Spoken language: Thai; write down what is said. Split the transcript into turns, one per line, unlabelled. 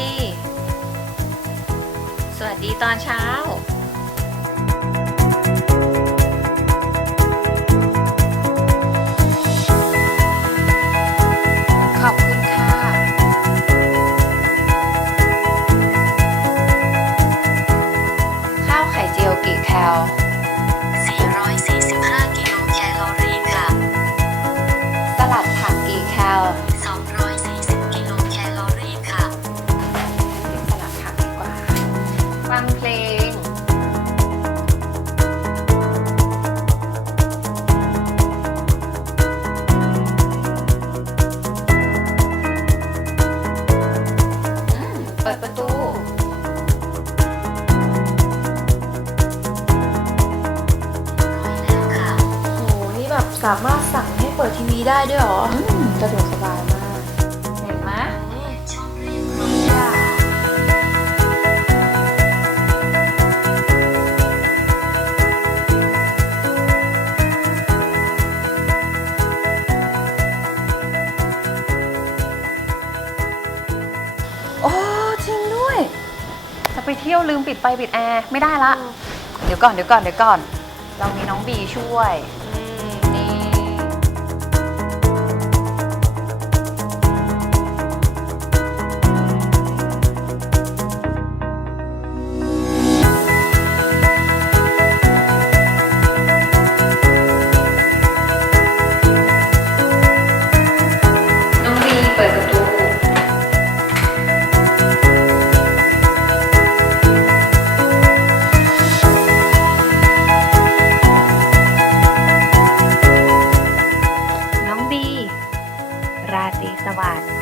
ี สวัสดีตอนเช้า งเพลงปิดประตู
โห นี่แบบสามารถสั่งให้เปิดทีวีได้ด้วยเหรอ
อืสะดวกส
บา
ย จะไปเที่ยวลืมปิดไฟปิดแอร์ไม่ได้ละ เดี๋ยวก่อนเดี๋ยวก่อนเดี๋ยวก่อน เรามีน้องบีช่วย
นี่
ราตรีสวัสดิ์